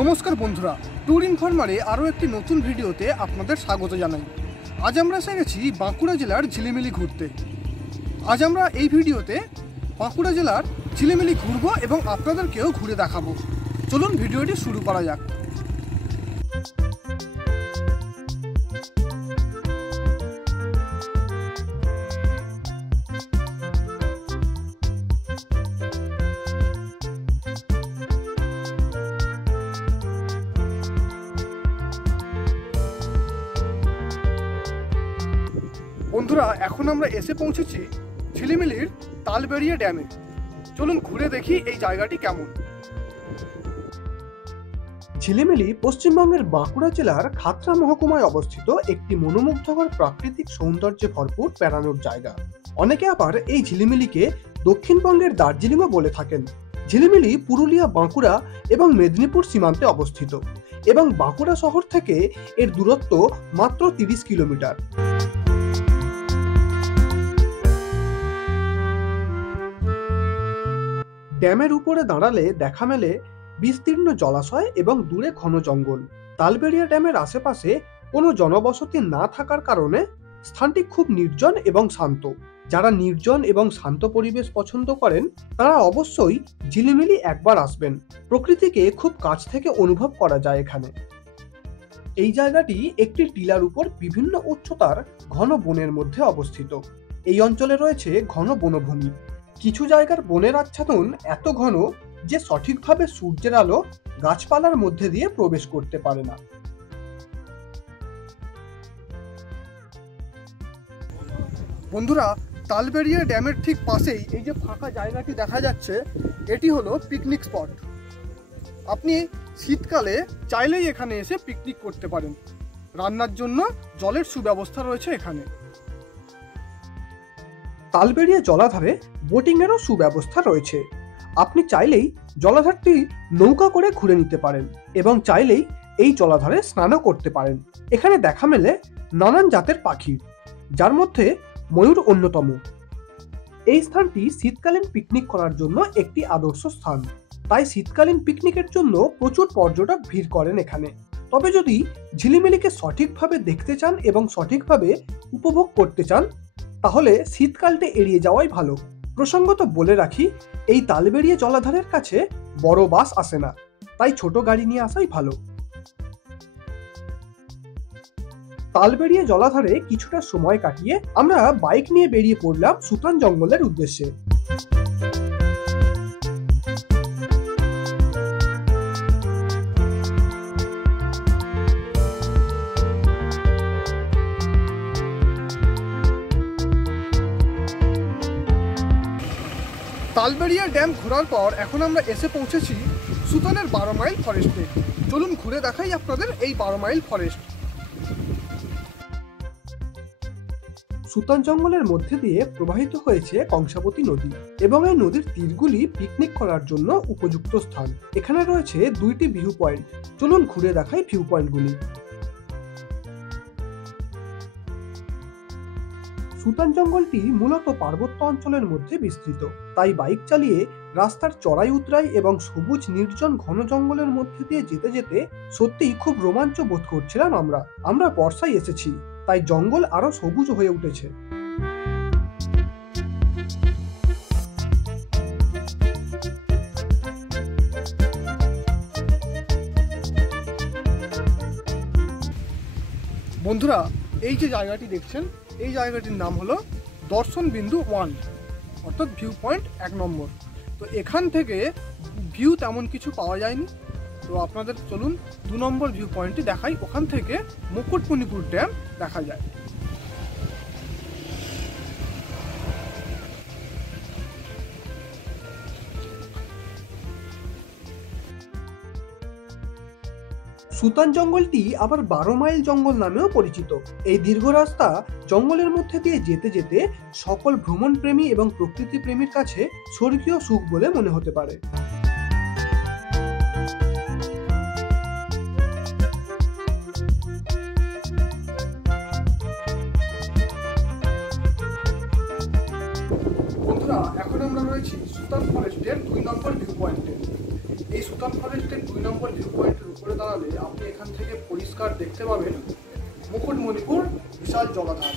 নমস্কার বন্ধুরা, ট্যুর ইনফরমারে আরও একটি নতুন ভিডিওতে আপনাদের স্বাগত জানাই। আজ আমরা এসে গেছি বাঁকুড়া জেলার ঝিলিমিলি ঘুরতে। আজ আমরা এই ভিডিওতে বাঁকুড়া জেলার ঝিলিমিলি ঘুরবো এবং আপনাদেরকেও ঘুরে দেখাবো। চলুন ভিডিওটি শুরু করা যাক। বন্ধুরা, এখন আমরা এসে পৌঁছেছি ঝিলিমিলির তালবেড়িয়া ড্যামে। চলুন ঘুরে দেখি এই জায়গাটি কেমন। ঝিলিমিলি পশ্চিমবঙ্গের বাঁকুড়া জেলার খাতড়া মহকুমায় অবস্থিত একটি মনোমুগ্ধকর প্রাকৃতিক সৌন্দর্যে ভরপুর বেড়ানোর জায়গা। অনেকে আবার এই ঝিলিমিলিকে দক্ষিণবঙ্গের দার্জিলিংও বলে থাকেন। ঝিলিমিলি পুরুলিয়া, বাঁকুড়া এবং মেদিনীপুর সীমান্তে অবস্থিত এবং বাঁকুড়া শহর থেকে এর দূরত্ব মাত্র 30 কিলোমিটার। ড্যামের উপরে দাঁড়ালে দেখা মেলে বিস্তীর্ণ জলাশয় এবং দূরে ঘন জঙ্গল। তালবেড়িয়া ড্যামের আশেপাশে কোনো জনবসতি না থাকার কারণে স্থানটি খুব নির্জন এবং শান্ত। যারা নির্জন এবং শান্ত পরিবেশ পছন্দ করেন তারা অবশ্যই ঝিলিমিলি একবার আসবেন। প্রকৃতিকে খুব কাছ থেকে অনুভব করা যায় এখানে। এই জায়গাটি একটি টিলার উপর বিভিন্ন উচ্চতার ঘন বনের মধ্যে অবস্থিত। এই অঞ্চলে রয়েছে ঘন বনভূমি। কিছু জায়গার বনের আচ্ছাদন এত ঘন যে সঠিকভাবে সূর্যের আলো গাছপালার মধ্যে দিয়ে প্রবেশ করতে পারে না। বন্ধুরা, তালবেড়িয়া ড্যামের ঠিক পাশেই এই যে ফাঁকা জায়গাটি দেখা যাচ্ছে, এটি হলো পিকনিক স্পট। আপনি শীতকালে চাইলেই এখানে এসে পিকনিক করতে পারেন। রান্নার জন্য জলের সুব্যবস্থা রয়েছে এখানে। তালবেড়িয়া জলাধারে বোটিংয়েরও সুব্যবস্থা রয়েছে। আপনি চাইলেই জলাধারটি নৌকা করে ঘুরে নিতে পারেন এবং চাইলেই এই জলাধারে স্নানও করতে পারেন। এখানে দেখা মেলে নানান জাতের পাখি, যার মধ্যে ময়ূর অন্যতম। এই স্থানটি শীতকালীন পিকনিক করার জন্য একটি আদর্শ স্থান। তাই শীতকালীন পিকনিকের জন্য প্রচুর পর্যটক ভিড় করেন এখানে। তবে যদি ঝিলিমিলিকে সঠিকভাবে দেখতে চান এবং সঠিকভাবে উপভোগ করতে চান তাহলে শীতকালটা এড়িয়ে যাওয়াই ভালো। প্রসঙ্গত বলে রাখি, এই তালবেড়িয়া জলাধারের কাছে বড় বাস আসে না, তাই ছোট গাড়ি নিয়ে আসাই ভালো। তালবেড়িয়া জলাধারে কিছুটা সময় কাটিয়ে আমরা বাইক নিয়ে বেরিয়ে পড়লাম সুতান জঙ্গলের উদ্দেশ্যে। তালবেড়িয়া ড্যাম ঘোরার পর এখন আমরা এসে পৌঁছেছি সুতানের 12 মাইল ফরেস্টে। চলুন ঘুরে দেখাই আপনাদের এই 12 মাইল ফরেস্ট। সুতান জঙ্গলের মধ্যে দিয়ে প্রবাহিত হয়েছে কংসাবতী নদী এবং এই নদীর তীরগুলি পিকনিক করার জন্য উপযুক্ত স্থান। এখানে রয়েছে 2টি ভিউ পয়েন্ট। চলুন ঘুরে দেখাই ভিউ পয়েন্টগুলি। সুতান জঙ্গলটি মূলত পার্বত্য অঞ্চলের মধ্যে বিস্তৃত, তাই বাইক চালিয়ে রাস্তার চড়াই উতরাই এবং সবুজ নির্জন ঘন জঙ্গলের মধ্যে দিয়ে যেতে যেতে সত্যিই খুব রোমাঞ্চ বোধ করছিলাম। আমরা বর্ষায় এসেছি, তাই জঙ্গল আরো সবুজ হয়ে উঠেছে। বন্ধুরা, এই যে জায়গাটি দেখছেন, এই জায়গাটির নাম হলো দর্শন বিন্দু 1, অর্থাৎ ভিউ পয়েন্ট 1 নম্বর। তো এখান থেকে ভিউ তেমন কিছু পাওয়া যায়নি। তো আপনাদের চলুন 2 নম্বর ভিউ পয়েন্টটি দেখাই। ওখান থেকে মুকুটমণিপুর ড্যাম দেখা যায়। সুতান জঙ্গলটি আবার 12 মাইল জঙ্গল নামেও পরিচিত। এই দীর্ঘ রাস্তা জঙ্গলের মধ্যে দিয়ে যেতে যেতে সকল ভ্রমণ প্রেমী এবং প্রকৃতি প্রেমীর কাছে স্বর্গীয় সুখ বলে মনে হতে পারে। বন্ধুরা, এখন আমরা রয়েছি সুতান ফরেস্টের 2 নম্বর ভিউ পয়েন্টে। এই সুতান ফরেস্টের 2 নম্বর ভিউ পয়েন্টের উপরে দাঁড়ালে আপনি এখান থেকে পরিষ্কার দেখতে পাবেন মুকুটমণিপুর বিশাল জলাধার।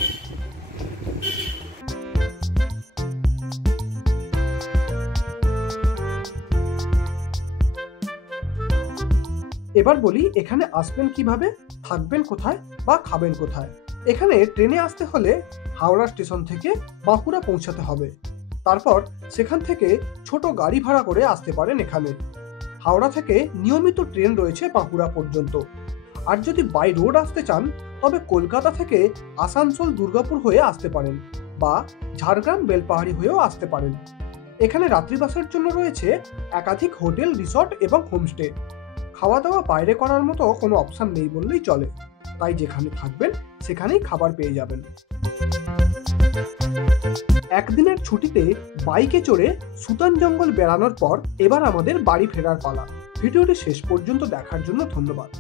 এবার বলি এখানে আসবেন কিভাবে, থাকবেন কোথায় বা খাবেন কোথায়। এখানে ট্রেনে আসতে হলে হাওড়া স্টেশন থেকে বাঁকুড়া পৌঁছাতে হবে। তারপর সেখান থেকে ছোট গাড়ি ভাড়া করে আসতে পারেন এখানে। হাওড়া থেকে নিয়মিত ট্রেন রয়েছে বাঁকুড়া পর্যন্ত। আর যদি বাই রোড আসতে চান তবে কলকাতা থেকে আসানসোল দুর্গাপুর হয়ে আসতে পারেন বা ঝাড়গ্রাম বেলপাহাড়ি হয়েও আসতে পারেন। এখানে রাত্রিবাসের জন্য রয়েছে একাধিক হোটেল, রিসর্ট এবং হোমস্টে। খাওয়া দাওয়া বাইরে করার মতো কোনো অপশন নেই বললেই চলে, তাই যেখানে থাকবেন সেখানেই খাবার পেয়ে যাবেন। একদিনের ছুটিতে বাইকে চড়ে সুতান জঙ্গল বেড়ানোর পর এবার আমাদের বাড়ি ফেরার পালা। ভিডিওটি শেষ পর্যন্ত দেখার জন্য ধন্যবাদ।